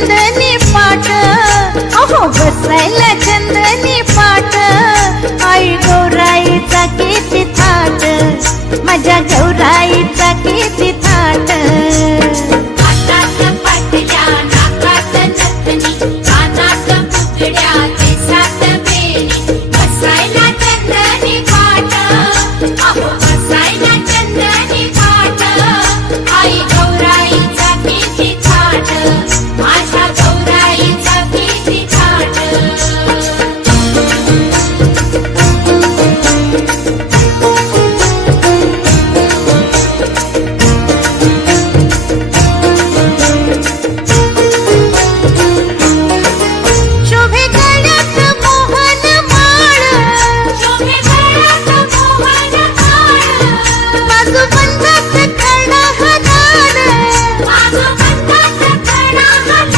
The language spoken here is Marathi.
चंदनी पाट, अहो बसायला चंदनी पाट, आई गौराईचा किती थाट, माझ्या गौराईचा किती